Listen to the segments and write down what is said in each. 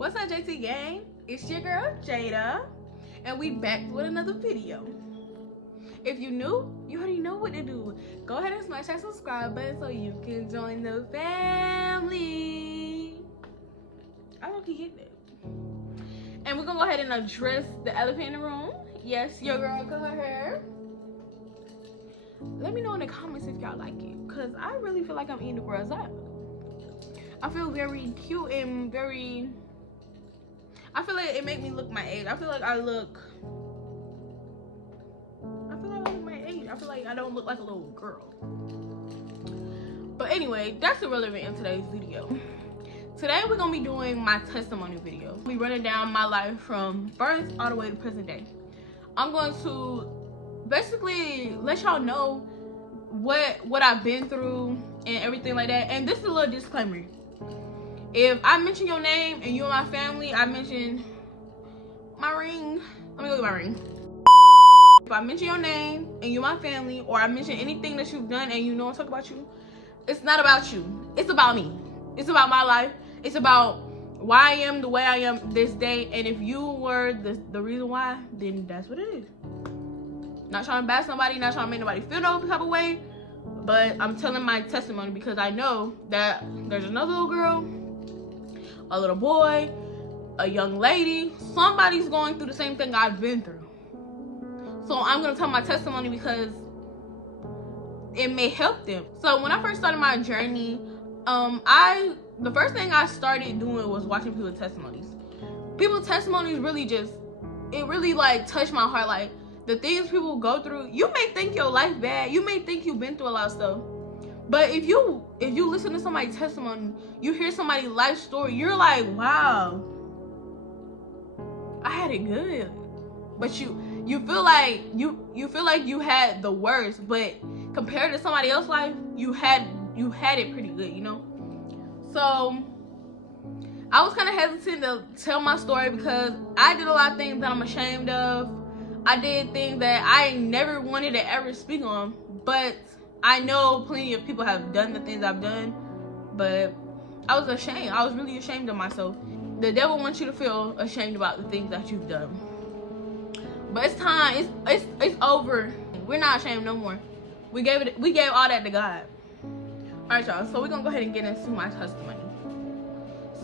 What's up, JT gang? It's your girl Jada, and we back with another video. If you new, you already know what to do. Go ahead and smash that subscribe button so you can join the family. I don't hit that. And we're gonna go ahead and address the elephant in the room. Yes, your girl cut her hair. Let me know in the comments if y'all like it, cause I really feel like I'm eating the girls out. I feel very cute and very. I feel like it make me look my age. I feel like I look my age. I feel like I don't look like a little girl. But anyway, that's irrelevant in today's video. Today we're gonna be doing my testimony video. We running down my life from birth all the way to present day. I'm going to basically let y'all know what I've been through and everything like that. And this is a little disclaimer. If I mention your name and you and my family, I mention my ring. Let me go get my ring. If I mention your name and you and my family, or I mention anything that you've done and you know I talk about you, it's not about you. It's about me. It's about my life. It's about why I am the way I am this day. And if you were the reason why, then that's what it is. Not trying to bash somebody, not trying to make nobody feel no type of way, but I'm telling my testimony because I know that there's another little girl, a little boy, a young lady, somebody's going through the same thing I've been through. So I'm gonna tell my testimony because it may help them. So when I first started my journey, the first thing I started doing was watching people's testimonies. People's testimonies really like touched my heart. Like the things people go through, you may think your life bad, you may think you've been through a lot of stuff. But if you listen to somebody's testimony, you hear somebody's life story, you're like, wow, I had it good. But you feel like you feel like you had the worst, but compared to somebody else's life, you had it pretty good, you know? So I was kind of hesitant to tell my story because I did a lot of things that I'm ashamed of. I did things that I never wanted to ever speak on, but I know plenty of people have done the things I've done, but I was ashamed. I was really ashamed of myself. The devil wants you to feel ashamed about the things that you've done. But it's time. It's over. We're not ashamed no more. We gave all that to God. All right, y'all. So we're gonna go ahead and get into my testimony.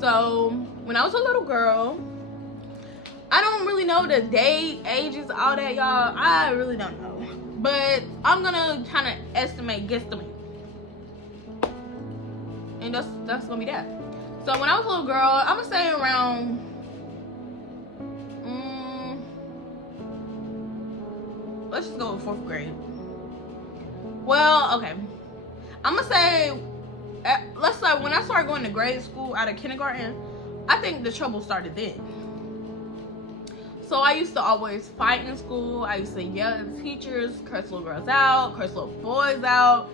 So when I was a little girl, I don't really know the day, ages, all that, y'all. I really don't know. But I'm gonna kind of guesstimate. And that's gonna be that. So when I was a little girl, I'm gonna say around let's just go with 4th grade. Well, okay. I'm gonna say let's say when I started going to grade school out of kindergarten, I think the trouble started then. So I used to always fight in school. I used to yell at the teachers, curse little girls out, curse little boys out.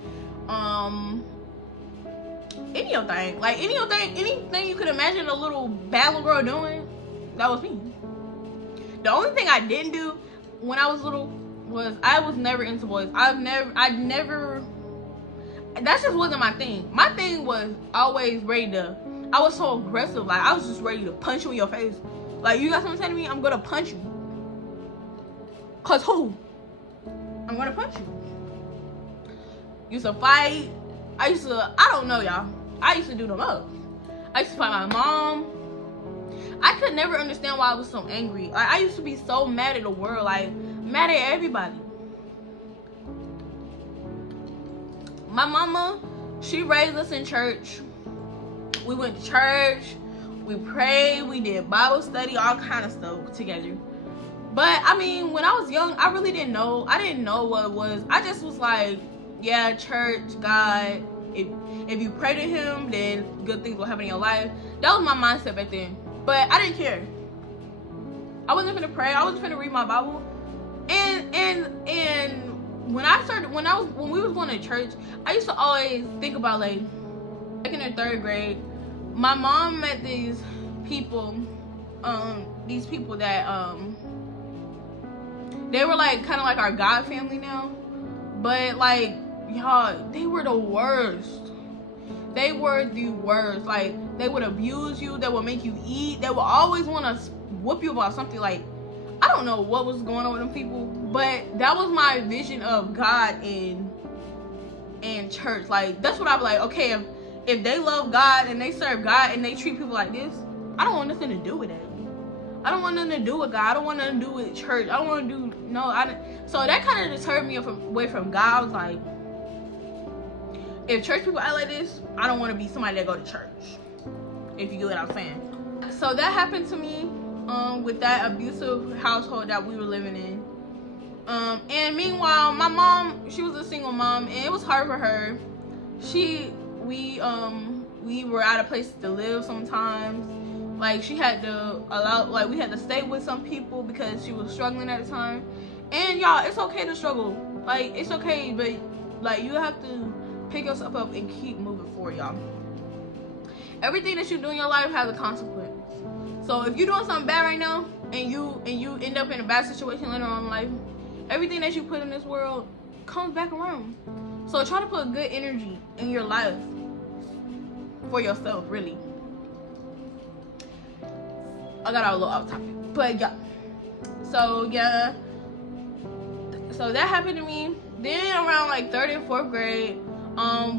Anything you could imagine a little bad little girl doing, that was me. The only thing I didn't do when I was little was I was never into boys. That just wasn't my thing. My thing was always I was so aggressive. Like I was just ready to punch you in your face. Like, you got something to say to me, I'm gonna punch you. Cause who? I'm gonna punch you. Used to fight. I don't know, y'all. I used to do them up. I used to fight my mom. I could never understand why I was so angry. Like, I used to be so mad at the world, like, mad at everybody. My mama, she raised us in church. We went to church. We prayed, we did Bible study, all kind of stuff together. But I mean, when I was young, I really didn't know. I didn't know what it was. I just was like, yeah, church, God. If you pray to Him, then good things will happen in your life. That was my mindset back then. But I didn't care. I wasn't gonna pray. I was gonna read my Bible. And when we was going to church, I used to always think about like back in the 3rd grade. My mom met these people that they were like kind of like our God family now, but like y'all, they were the worst. they were the worst. Like, they would abuse you, they would make you eat, they would always want to whoop you about something. Like, I don't know what was going on with them people, but that was my vision of God in church. Like, that's what I'm like, okay, if they love God and they serve God and they treat people like this, I don't want nothing to do with it. I don't want nothing to do with God. I don't want nothing to do with church. I don't want to do, no, so that kind of deterred me away from God. I was like, if church people act like this, I don't want to be somebody that go to church, if you get what I'm saying. So that happened to me with that abusive household that we were living in. And meanwhile, my mom, she was a single mom, and it was hard for her. We were out of place to live sometimes. Like, she had to we had to stay with some people because she was struggling at the time. And y'all, it's okay to struggle. Like, it's okay, but like, you have to pick yourself up and keep moving forward, y'all. Everything that you do in your life has a consequence. So if you're doing something bad right now and you end up in a bad situation later on in life, everything that you put in this world comes back around. So try to put good energy in your life for yourself, really. I got a little off topic, but yeah. So yeah, so that happened to me. Then around like 3rd and 4th grade,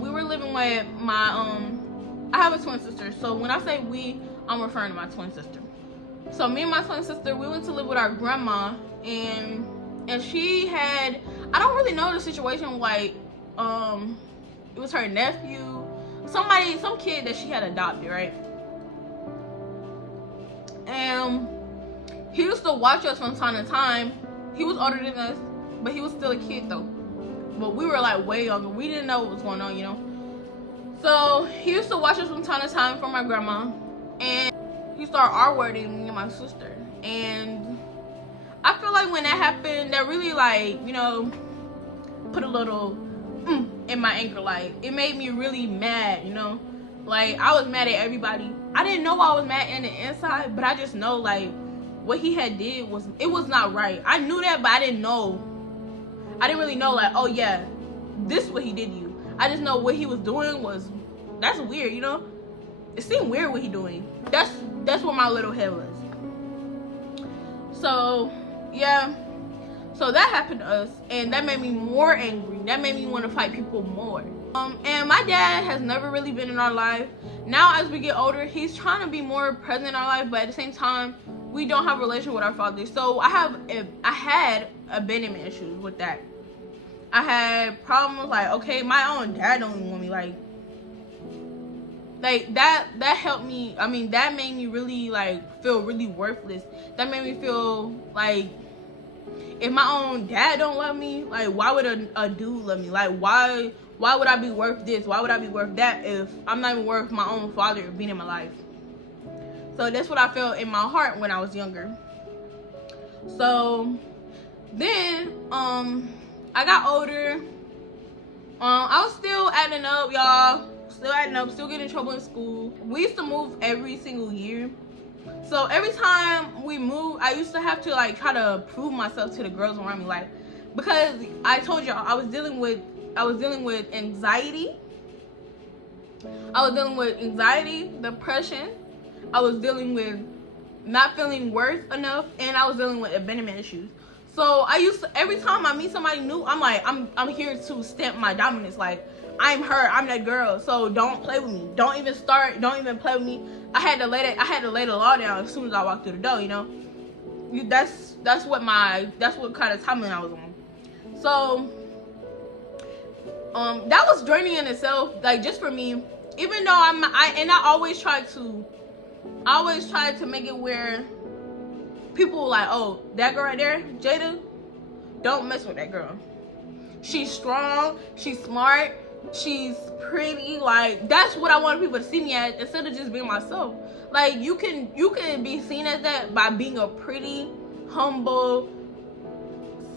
we were living with my I have a twin sister. So when I say we, I'm referring to my twin sister. So me and my twin sister, we went to live with our grandma, and she had, I don't really know the situation, like it was her nephew, some kid that she had adopted, right? And he used to watch us from time to time. He was older than us, but he was still a kid though. But we were like way younger. We didn't know what was going on, you know. So he used to watch us from time to time from my grandma, and he started R-wording me and my sister. And I feel like when that happened, that really, like, you know, put a little in my anger. Like, it made me really mad, you know. Like, I was mad at everybody. I didn't know I was mad in the inside, but I just know, like, what he had did was not right. I knew that, but I didn't know. I didn't really know, like, oh yeah, this is what he did to you. I just know what he was doing that's weird, you know. It seemed weird what he doing. That's what my little head was. So yeah, so that happened to us, and that made me more angry. That made me want to fight people more. And my dad has never really been in our life. Now as we get older, he's trying to be more present in our life, but at the same time, we don't have a relationship with our father. So I had abandonment issues with that. I had problems like, okay, my own dad don't even want me, like that helped me. I mean, that made me really, like, feel really worthless. That made me feel like, if my own dad don't love me, like, why would a dude love me? Like, why would I be worth this? Why would I be worth that if I'm not even worth my own father being in my life? So that's what I felt in my heart when I was younger. So then I got older. I was still acting up, y'all. Still getting in trouble in school. We used to move every single year. So every time we moved, I used to have to, like, try to prove myself to the girls around me, like, because I told y'all I was dealing with anxiety. I was dealing with anxiety, depression. I was dealing with not feeling worth enough, and I was dealing with abandonment issues. So I used to, every time I meet somebody new, I'm like, I'm here to stamp my dominance. Like, I'm her, I'm that girl. So don't play with me. Don't even play with me. I had to lay the law down as soon as I walked through the door, you know. That's what kind of timing I was on. So that was draining in itself, like, just for me. Even though I always tried to make it where people were like, oh, that girl right there, Jada, don't mess with that girl. She's strong, she's smart, she's pretty. Like, that's what I wanted people to see me as, instead of just being myself. Like, you can be seen as that by being a pretty, humble,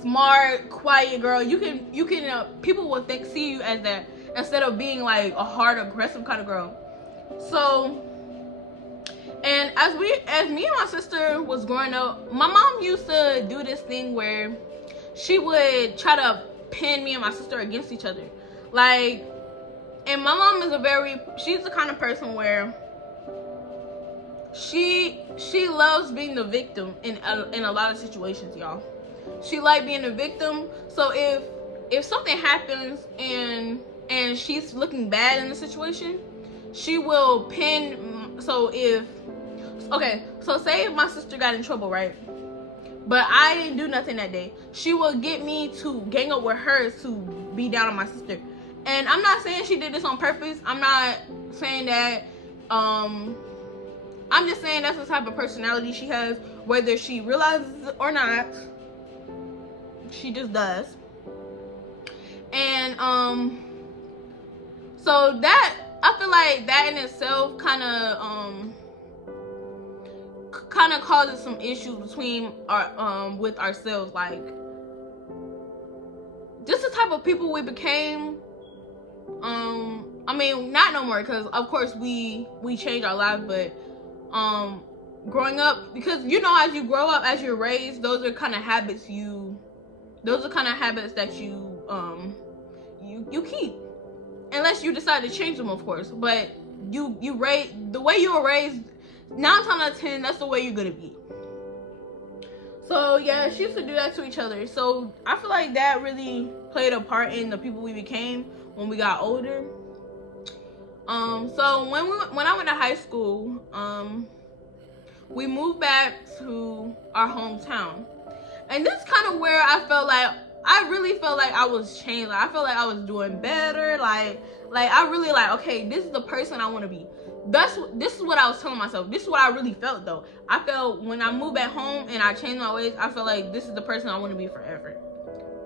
smart, quiet girl. You can people will see you as that, instead of being like a hard, aggressive kind of girl. So, and as me and my sister was growing up, my mom used to do this thing where she would try to pin me and my sister against each other. Like, And my mom is she's the kind of person where she loves being the victim in a lot of situations, y'all. She like being a victim. So if something happens and she's looking bad in the situation, she will pin. So say if my sister got in trouble, right? But I didn't do nothing that day, she will get me to gang up with her to be down on my sister. And I'm not saying she did this on purpose. I'm not saying that. I'm just saying that's the type of personality she has, whether she realizes it or not. She just does. And so that, I feel like that in itself kind of causes some issues between our with ourselves. Like, just the type of people we became. I mean, not no more, because of course we change our lives, but growing up, because you know, as you grow up, as you're raised, those are kind of habits that you keep, unless you decide to change them, of course. But the way you were raised, 9 times out of 10, that's the way you're gonna be. So yeah, she used to do that to each other. So I feel like that really played a part in the people we became when we got older. So when I went to high school, we moved back to our hometown, and this is kind of where I really felt like I was changed. Like, I felt like I was doing better. Like I really okay, this is the person I want to be. This is what I was telling myself. This is what I really felt, though. I felt when I moved back home and I changed my ways, I felt like this is the person I want to be forever.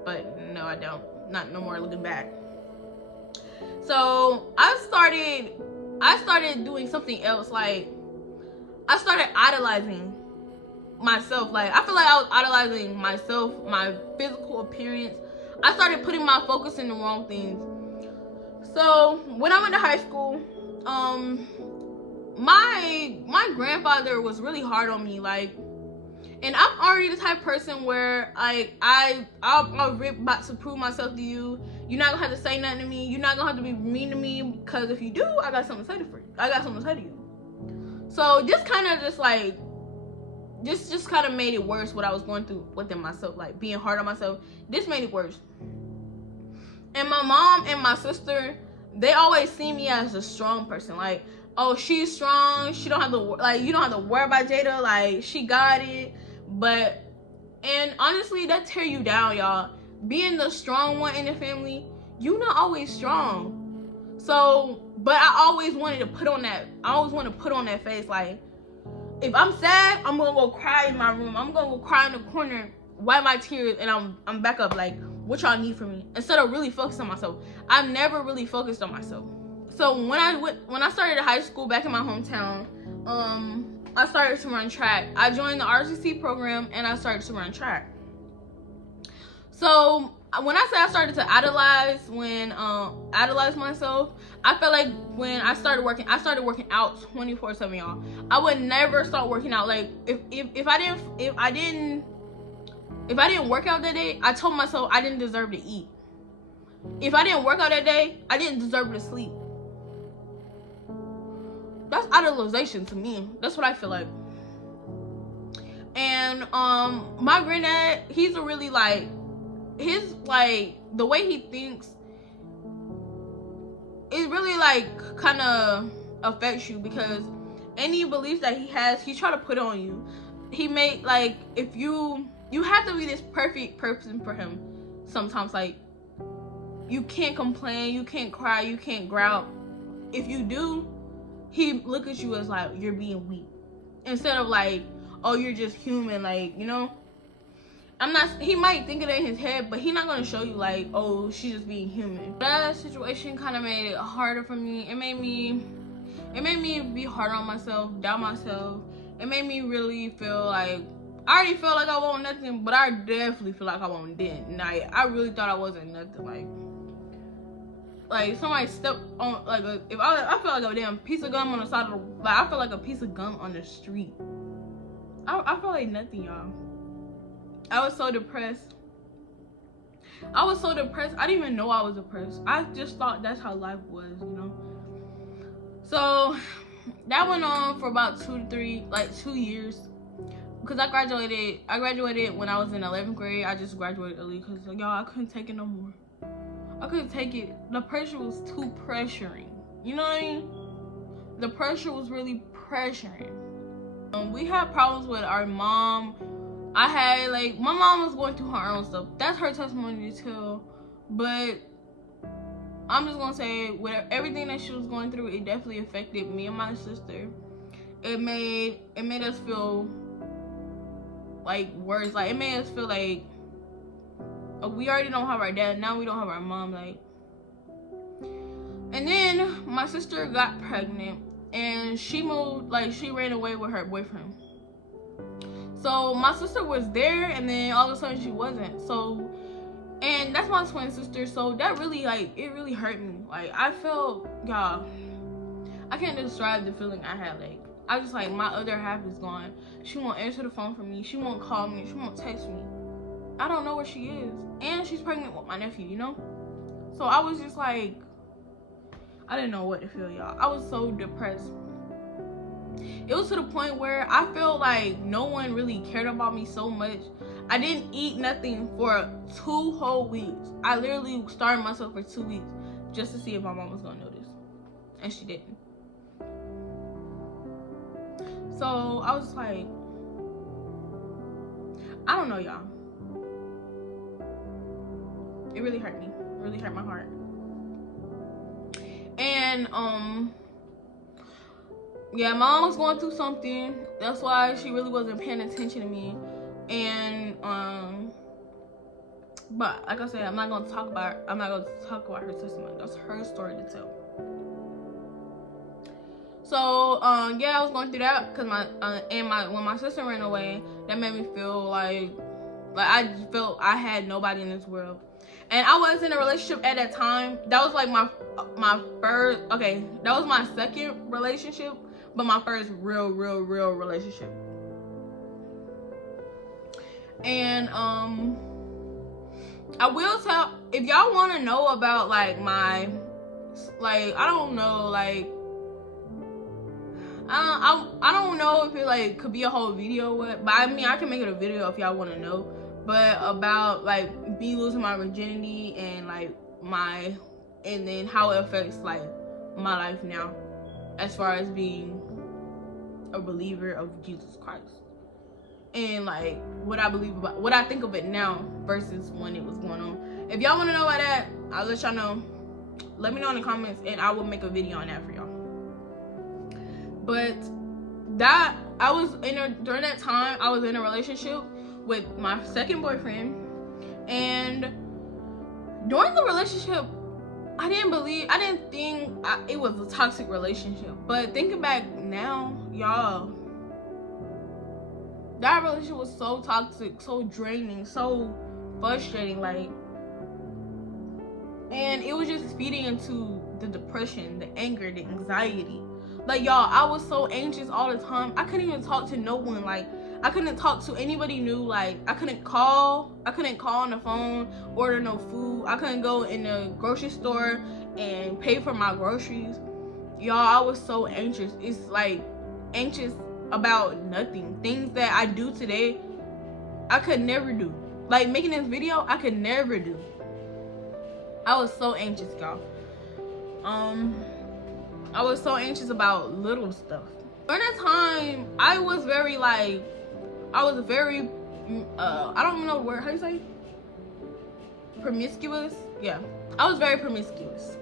But no, I don't. Not no more looking back. So I started doing something else. Like, I started idolizing myself. Like, I feel like I was idolizing myself, my physical appearance. I started putting my focus in the wrong things. So when I went to high school, my grandfather was really hard on me. Like, and I'm already the type of person where I'll rip about to prove myself to you. You're not gonna have to say nothing to me. You're not gonna have to be mean to me, because if you do, I got something to say for you. I got something to say to you. So just kind of just kind of made it worse, what I was going through within myself, like being hard on myself. This made it worse. And my mom and my sister, they always see me as a strong person. Like, oh, she's strong. She don't have to, you don't have to worry about Jada. Like, she got it. And honestly, that tear you down, y'all. Being the strong one in the family, you're not always strong. So, but I always wanted to put on that. I always want to put on that face. Like, if I'm sad, I'm gonna go cry in my room. I'm gonna go cry in the corner, wipe my tears, and I'm back up. Like, what y'all need from me? Instead of really focusing on myself. I've never really focused on myself. So when I started high school back in my hometown, I started to run track. I joined the RCC program and I started to run track. So when I say I started to idolize myself, I felt like when I started working out 24/7, y'all. I would never stop working out. Like, if I didn't work out that day, I told myself I didn't deserve to eat. If I didn't work out that day, I didn't deserve to sleep. That's idolization to me. That's what I feel like. And my granddad, he's a really the way he thinks, it really kind of affects you, because any beliefs that he has, he try to put on you. He made if you have to be this perfect person for him. Sometimes you can't complain, you can't cry, you can't growl. If you do, he look at you as you're being weak, instead of oh, you're just human. He might think it in his head, but he's not gonna show you oh, she's just being human. That situation kind of made it harder for me. It made me be hard on myself, doubt myself. It made me really feel I already feel like I want nothing, but I definitely feel like I want nothing. I really thought I wasn't nothing. Somebody stepped on I feel like a damn piece of gum on the side of the, I feel like a piece of gum on the street. I felt like nothing, y'all. I was so depressed. I was so depressed. I didn't even know I was depressed. I just thought that's how life was, you know. So that went on for about 2 years. Because I graduated when I was in 11th grade. I just graduated early because, y'all, I couldn't take it no more. I couldn't take it. The pressure was too pressuring. You know what I mean? The pressure was really pressuring. We had problems with our mom. My mom was going through her own stuff. That's her testimony to tell. But I'm just gonna say, with everything that she was going through, it definitely affected me and my sister. It made us feel like worse. Like, it made us feel like we already don't have our dad, now we don't have our mom. Like, and then my sister got pregnant and she moved, like, she ran away with her boyfriend. So my sister was there, and then all of a sudden she wasn't. So, and that's my twin sister, so that really, like, it really hurt me. Like, I felt, y'all, I can't describe the feeling I had. Like, I just, like, my other half is gone. She won't answer the phone for me. She won't call me. She won't text me. I don't know where she is. And she's pregnant with my nephew, you know? So I was just like, I didn't know what to feel, y'all. I was so depressed. It was to the point where I felt like no one really cared about me so much. I didn't eat nothing for 2 whole weeks. I literally starved myself for 2 weeks just to see if my mom was gonna notice. And she didn't. So I was like, I don't know, y'all. It really hurt me. It really hurt my heart. And yeah, my mom was going through something. That's why she really wasn't paying attention to me. And but like I said, I'm not gonna talk about her testimony. That's her story to tell. So yeah, I was going through that because when my sister ran away, that made me feel like I felt I had nobody in this world. And I was in a relationship at that time. That was like my first, okay, that was my second relationship, but my first real relationship. And I will tell, if y'all want to know about like my, like, I don't know, like, I don't know if it like could be a whole video with, but I mean, I can make it a video if y'all want to know. But about like me losing my virginity and like and then how it affects like my life now, as far as being a believer of Jesus Christ, and like what I think of it now versus when it was going on. If y'all want to know about that, I'll let y'all know. Let me know in the comments, and I will make a video on that for y'all. But that during that time, I was in a relationship with my second boyfriend, and during the relationship, I didn't think it was a toxic relationship. But thinking back now, y'all, that relationship was so toxic, so draining, so frustrating, like, and it was just feeding into the depression, the anger, the anxiety. Like, y'all, I was so anxious all the time. I couldn't even talk to no one. Like, I couldn't talk to anybody new. Like, I couldn't call on the phone, order no food. I couldn't go in the grocery store and pay for my groceries. Y'all, I was so anxious. It's like anxious about nothing. Things that I do today, I could never do. Like making this video, I could never do. I was so anxious, y'all. I was so anxious about little stuff. During that time, I was very I don't know the word, how you say? Promiscuous? Yeah, I was very promiscuous.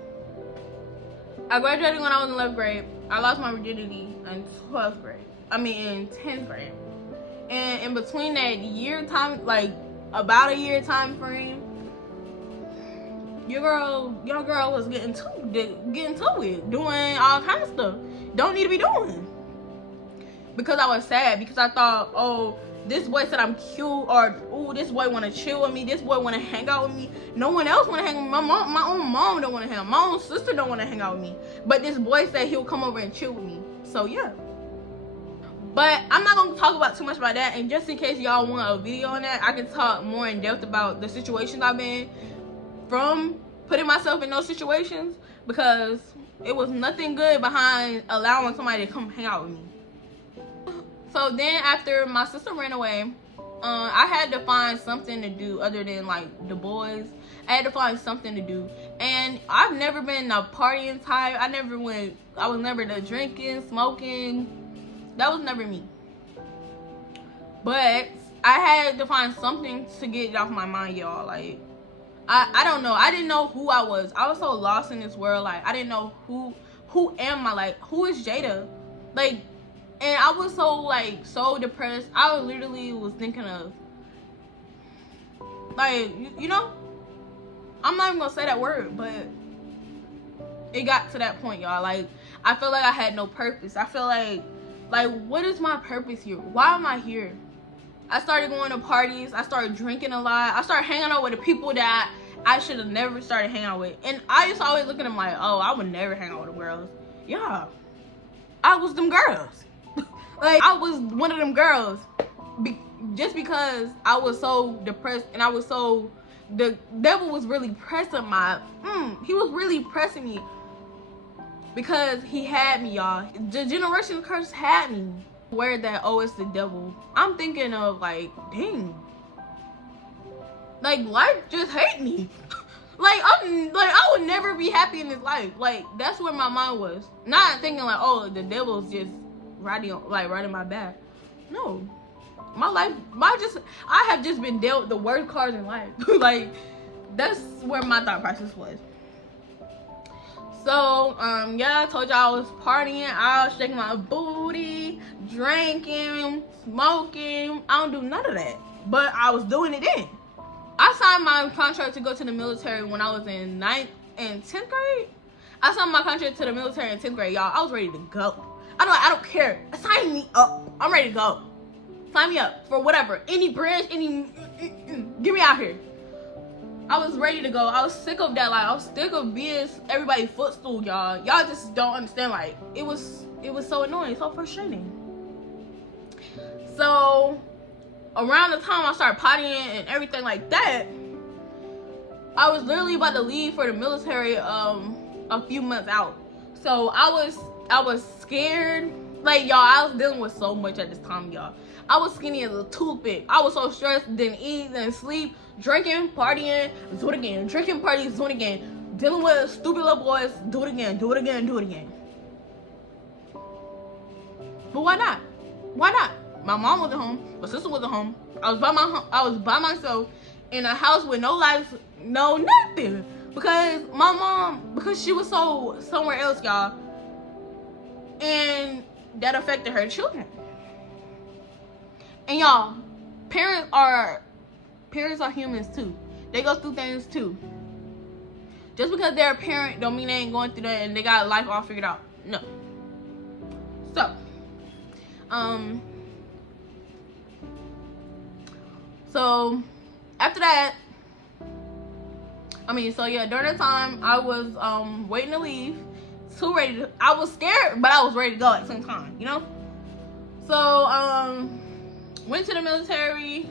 I graduated when I was in 11th grade. I lost my virginity in 12th grade. In 10th grade. And in between that year time, like about a year time frame, your girl was getting to it, doing all kinds of stuff don't need to be doing. Because I was sad, because I thought, oh, this boy said I'm cute, or oh, this boy want to chill with me, this boy want to hang out with me. No one else want to hang with me. My own mom don't want to hang out. My own sister don't want to hang out with me. But this boy said he'll come over and chill with me. So yeah. But I'm not gonna talk about too much about that. And just in case y'all want a video on that, I can talk more in depth about the situations I've been from putting myself in those situations, because it was nothing good behind allowing somebody to come hang out with me. So then after my sister ran away, I had to find something to do other than like the boys. I had to find something to do, and I've never been a partying type. I was never the drinking, smoking. That was never me. But I had to find something to get it off my mind, y'all. Like, I don't know. I didn't know who I was. I was so lost in this world. Like, I didn't know who am I? Like, who is Jada? Like, and I was so depressed. I literally was thinking of, like, you know, I'm not even gonna say that word, but it got to that point, y'all. Like, I feel like I had no purpose. I feel like, what is my purpose here? Why am I here? I started going to parties. I started drinking a lot. I started hanging out with the people that I should have never started hanging out with. And I used to always look at them like, oh, I would never hang out with the girls. Yeah, I was them girls. Like, I was one of them girls. Just because I was so depressed, and I was so, the devil was really pressing he was really pressing me, because he had me, y'all. The generation curse had me. Where that, oh, it's the devil. I'm thinking of, like, dang, like, life just hate me. I would never be happy in this life. Like, that's where my mind was. Not thinking like, oh, the devil's just riding my back. No, my life, I have just been dealt the worst cards in life. Like, that's where my thought process was. So, yeah, I told y'all I was partying. I was shaking my booty, drinking, smoking. I don't do none of that, but I was doing it then. I signed my contract to go to the military when I was in 9th and 10th grade. I signed my contract to the military in 10th grade, y'all. I was ready to go. I don't care. Sign me up. I'm ready to go. Sign me up for whatever. Any branch, get me out here. I was ready to go. I was sick of that. Like, I was sick of being everybody's footstool, y'all. Y'all just don't understand. Like, it was so annoying, so frustrating. So, around the time I started pottying and everything like that, I was literally about to leave for the military a few months out. So I was scared. Like, y'all, I was dealing with so much at this time, y'all. I was skinny as a toothpick. I was so stressed, didn't eat, didn't sleep, drinking, partying, do it again. Drinking, partying, do it again. Dealing with stupid little boys, do it again, do it again, do it again. But why not? Why not? My mom wasn't home. My sister wasn't home. I was by myself in a house with no lights, no nothing. Because my mom, because she was so somewhere else, y'all. And that affected her children. And y'all, parents are humans too. They go through things too. Just because they're a parent don't mean they ain't going through that and they got life all figured out. No. So after that, during that time I was waiting to leave. I was scared, but I was ready to go at the same time, you know? So went to the military,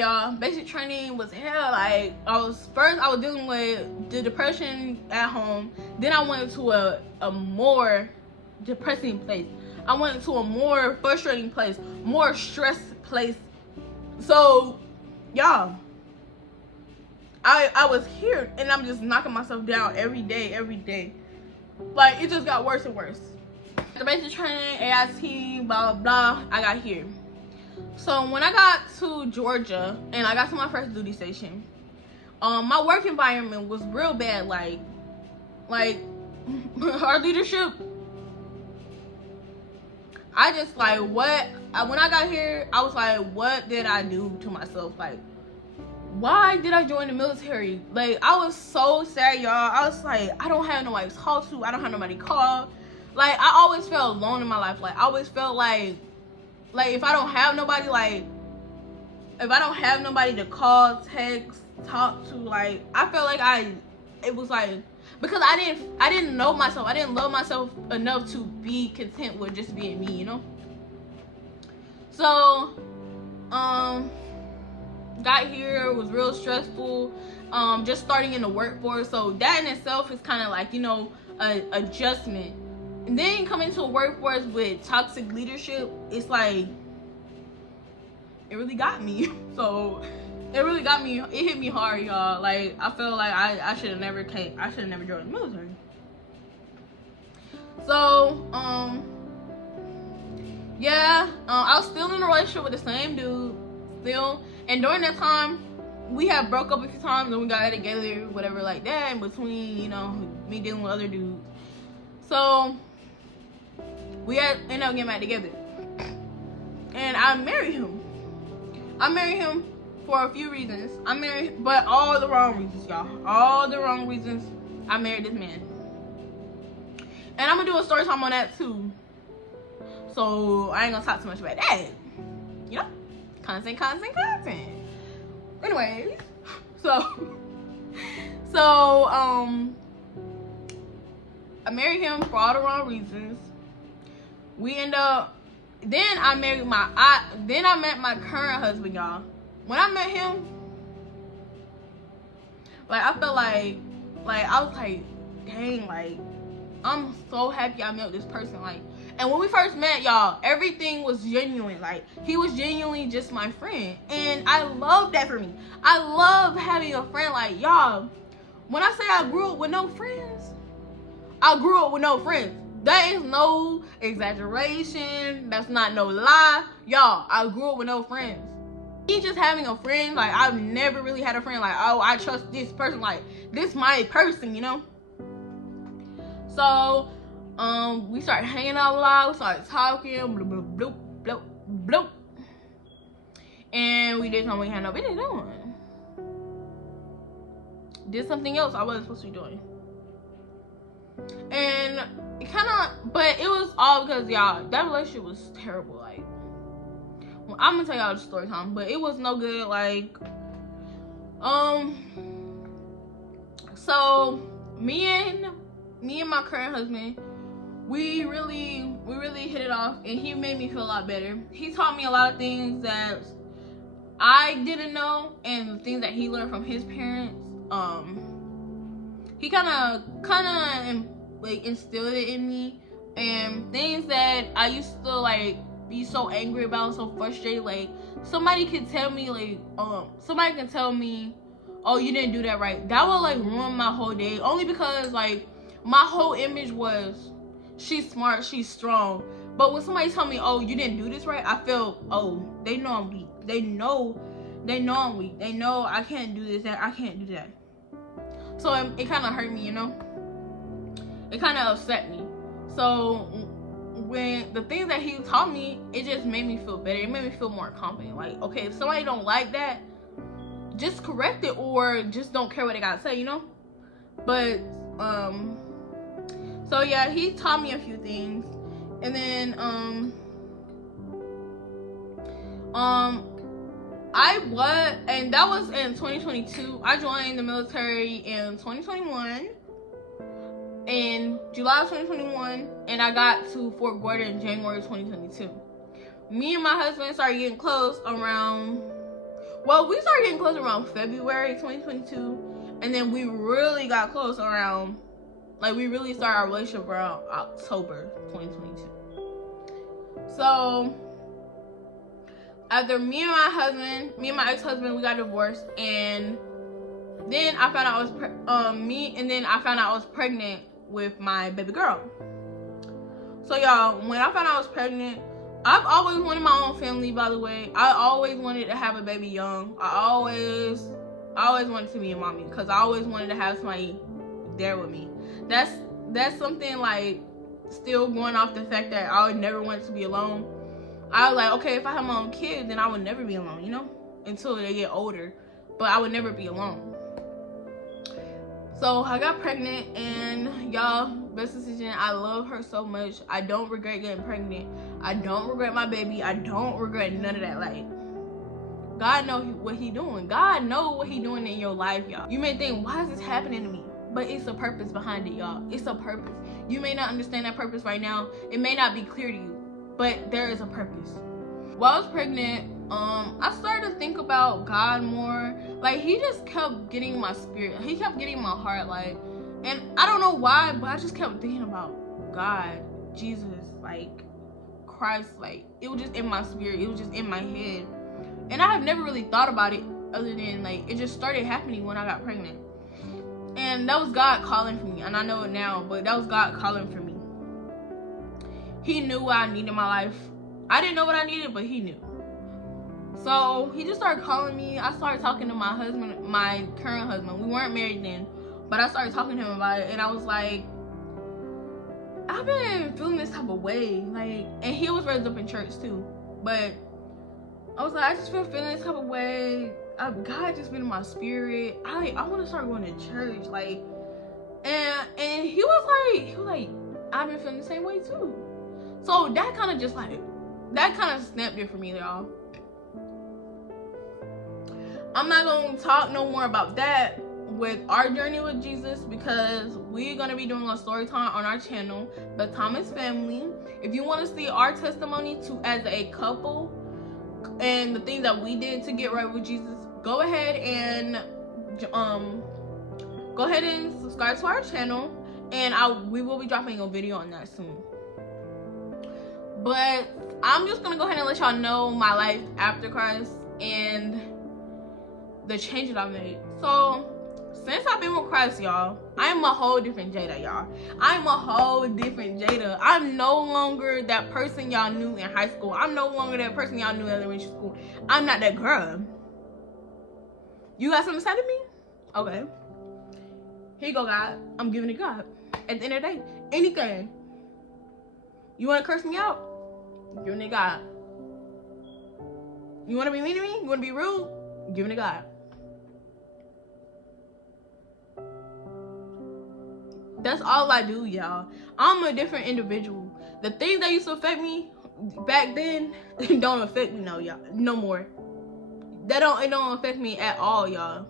y'all. Basic training was hell. Like, I was dealing with the depression at home. Then I went to a more depressing place. I went to a more frustrating place, more stressed place. So, y'all, I was here and I'm just knocking myself down every day. Like, it just got worse and worse. The basic training, AIT, blah, blah, blah, I got here. So when I got to Georgia and I got to my first duty station, my work environment was real bad. Like our leadership, when I got here, I was like, what did I do to myself? Like, why did I join the military? Like, I was so sad, y'all. I was like, I don't have nobody to talk to. I don't have nobody to call. Like, I always felt alone in my life. Like, I always felt like if I don't have nobody, to call, text, talk to, like, I felt like it was like because I didn't know myself. I didn't love myself enough to be content with just being me, you know. So got here, was real stressful, just starting in the workforce. So that in itself is kind of like, you know, a adjustment. And then coming to a workforce with toxic leadership, it's like, it really got me. So it really got me. It hit me hard, y'all. Like, I feel like I should have never joined the military. So yeah, I was still in a relationship with the same dude still, and during that time we had broke up a few times and we got together, whatever, like that, in between, you know, me dealing with other dudes. So we had ended up getting back together, and I married him for a few reasons. But all the wrong reasons, y'all. All the wrong reasons I married this man. And I'm gonna do a story time on that too. So I ain't gonna talk too much about that. You know? Content. Anyways, so I married him for all the wrong reasons. We end up, then I met my current husband, y'all. When I met him, like, I felt like I was like, dang, like, I'm so happy I met this person. Like, and when we first met, y'all, everything was genuine. Like, he was genuinely just my friend, and I love that for me. I love having a friend. Like, y'all, when I say I grew up with no friends, I grew up with no friends. That is no exaggeration. That's not no lie. Y'all, I grew up with no friends. Me just having a friend, like, I've never really had a friend like, oh, I trust this person, like, this my person, you know? So, we started hanging out a lot, we started talking, bloop, bloop, bloop, bloop, bloop. And we did something we had no business doing. Did something else I wasn't supposed to be doing. And it kind of, but it was all because, y'all, that relationship was terrible. Like, well, I'm gonna tell y'all the story time, but it was no good. Like, so me and my current husband, we really hit it off, and he made me feel a lot better. He taught me a lot of things that I didn't know, and things that he learned from his parents. He kind of like instilled it in me, and things that I used to like be so angry about, so frustrated. Like, somebody can tell me, like, oh, you didn't do that right. That would like ruin my whole day, only because like my whole image was, she's smart, she's strong. But when somebody tell me, oh, you didn't do this right, I feel, oh, they know I'm weak. They know I'm weak. They know I can't do this, I can't do that. So it kind of hurt me, you know? It kind of upset me. So when the things that he taught me, it just made me feel better. It made me feel more confident. Like, okay, if somebody don't like that, just correct it, or just don't care what they gotta say, you know? But so yeah, he taught me a few things. And then and that was in 2022. I joined the military in 2021, in July of 2021, and I got to Fort Gordon in January 2022. Me and my husband started getting close around, we started getting close around February 2022, and then we really got close around, like, we really started our relationship around October 2022. So after me and my ex-husband, we got divorced, and then I found out I was pregnant with my baby girl. So y'all, when I found out I was pregnant, I've always wanted my own family, by the way. I always wanted to have a baby young. I always wanted to be a mommy, because I always wanted to have somebody there with me. That's something, like, still going off the fact that I would never want to be alone. I was like, okay, if I have my own kid, then I would never be alone, you know, until they get older. But I would never be alone. So I got pregnant, and y'all, best decision. I love her so much. I don't regret getting pregnant. I don't regret my baby. I don't regret none of that. Like, God knows what he doing. God knows what he doing in your life, y'all. You may think, why is this happening to me? but it's a purpose behind it, y'all. It's a purpose. You may not understand that purpose right now. It may not be clear to you, but there is a purpose. While I was pregnant, I started to think about God more. Like, he just kept getting my spirit. He kept getting my heart, like, and I don't know why, but I just kept thinking about God, Jesus, like Christ. Like, it was just in my spirit. It was just in my head. And I have never really thought about it other than, like, it just started happening when I got pregnant. And that was God calling for me. And I know it now, but that was God calling for me. He knew what I needed in my life. I didn't know what I needed, but he knew. So he just started calling me. I started talking to my husband, my current husband. We weren't married then, but I started talking to him about it. And I was like, I've been feeling this type of way. Like, and he was raised up in church too. But I was like, I just been feeling this type of way. God just been in my spirit. I want to start going to church. Like, and he was like, I've been feeling the same way too. So that kind of just like, that kind of snapped it for me, y'all. I'm not going to talk no more about that with our journey with Jesus, because we're going to be doing a story time on our channel, The Thomas Family. If you want to see our testimony to as a couple and the things that we did to get right with Jesus, go ahead and subscribe to our channel, and we will be dropping a video on that soon. But I'm just gonna go ahead and let y'all know my life after Christ and the change that I made. So since I've been with Christ, y'all, I'm a whole different Jada, y'all. I'm a whole different Jada. I'm no longer that person y'all knew in high school. I'm no longer that person y'all knew in elementary school. I'm not that girl. You got something to say to me? Okay. Here you go, God. I'm giving it to God. At the end of the day, anything. You want to curse me out? I'm giving it to God. You want to be mean to me? You want to be rude? I'm giving it to God. That's all I do, y'all. I'm a different individual. The things that used to affect me back then don't affect me now, y'all. No more. It don't affect me at all, y'all.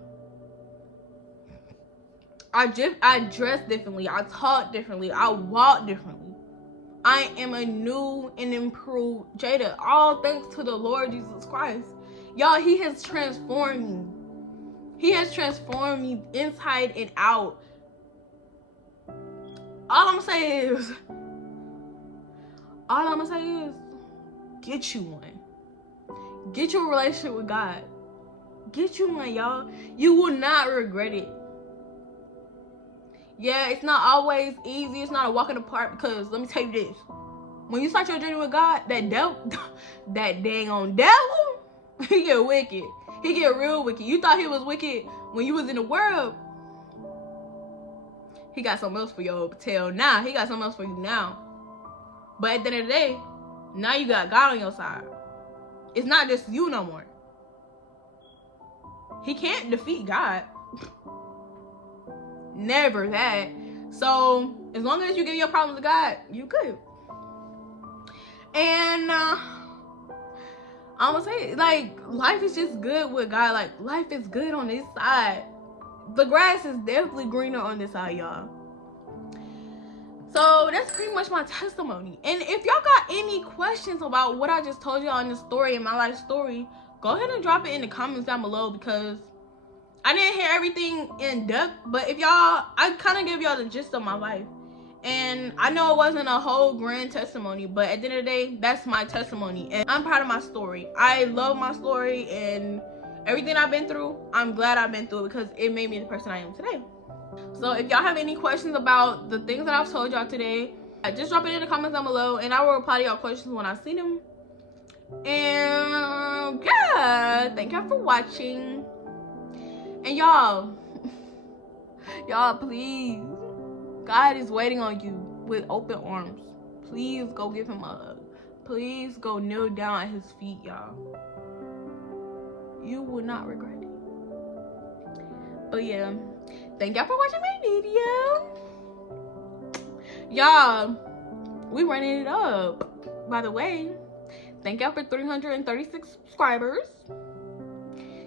I dress differently. I talk differently. I walk differently. I am a new and improved Jada. All thanks to the Lord Jesus Christ. Y'all, he has transformed me. He has transformed me inside and out. All I'm gonna say is, get you one. Get you a relationship with God. Get you one, y'all. You will not regret it. Yeah, it's not always easy. It's not a walk in the park, because let me tell you this. When you start your journey with God, that dang on devil, he get wicked. He get real wicked. You thought he was wicked when you was in the world. He got something else for your tail now. He got something else for you now. But at the end of the day, now you got God on your side. It's not just you no more. He can't defeat God. Never that. So as long as you give your problems to God, you good. And I'm gonna say, like, life is just good with God. Like, life is good on this side. The grass is definitely greener on this side, y'all. So that's pretty much my testimony. And if y'all got any questions about what I just told y'all in the story, in my life story, go ahead and drop it in the comments down below, because I didn't hear everything in depth, but if y'all, I kind of gave y'all the gist of my life. And I know it wasn't a whole grand testimony, but at the end of the day, that's my testimony. And I'm proud of my story. I love my story, and everything I've been through, I'm glad I've been through it, because it made me the person I am today. So if y'all have any questions about the things that I've told y'all today, just drop it in the comments down below, and I will reply to y'all questions when I see them. And yeah, thank y'all for watching. And y'all, please, God is waiting on you with open arms. Please go give him a hug. Please go kneel down at his feet, y'all. You will not regret it. But yeah, thank y'all for watching my video. Y'all, we running it up. By the way, thank y'all for 336 subscribers.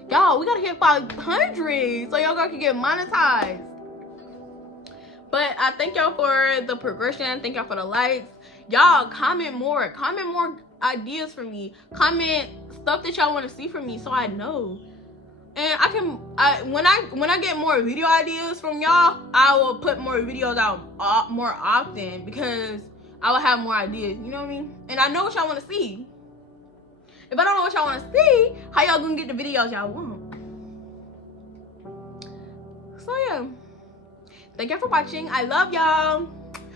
Y'all, we gotta hit 500 so y'all can get monetized. But I thank y'all for the progression. Thank y'all for the likes. Y'all comment more ideas for me. Comment stuff that y'all want to see from me so I know. And when I get more video ideas from y'all, I will put more videos out more often because I will have more ideas, you know what I mean? And I know what y'all want to see. If I don't know what y'all want to see, how y'all gonna get the videos y'all want? So yeah, thank y'all for watching. I love y'all.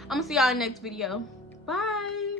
I'm gonna see y'all in the next video. Bye.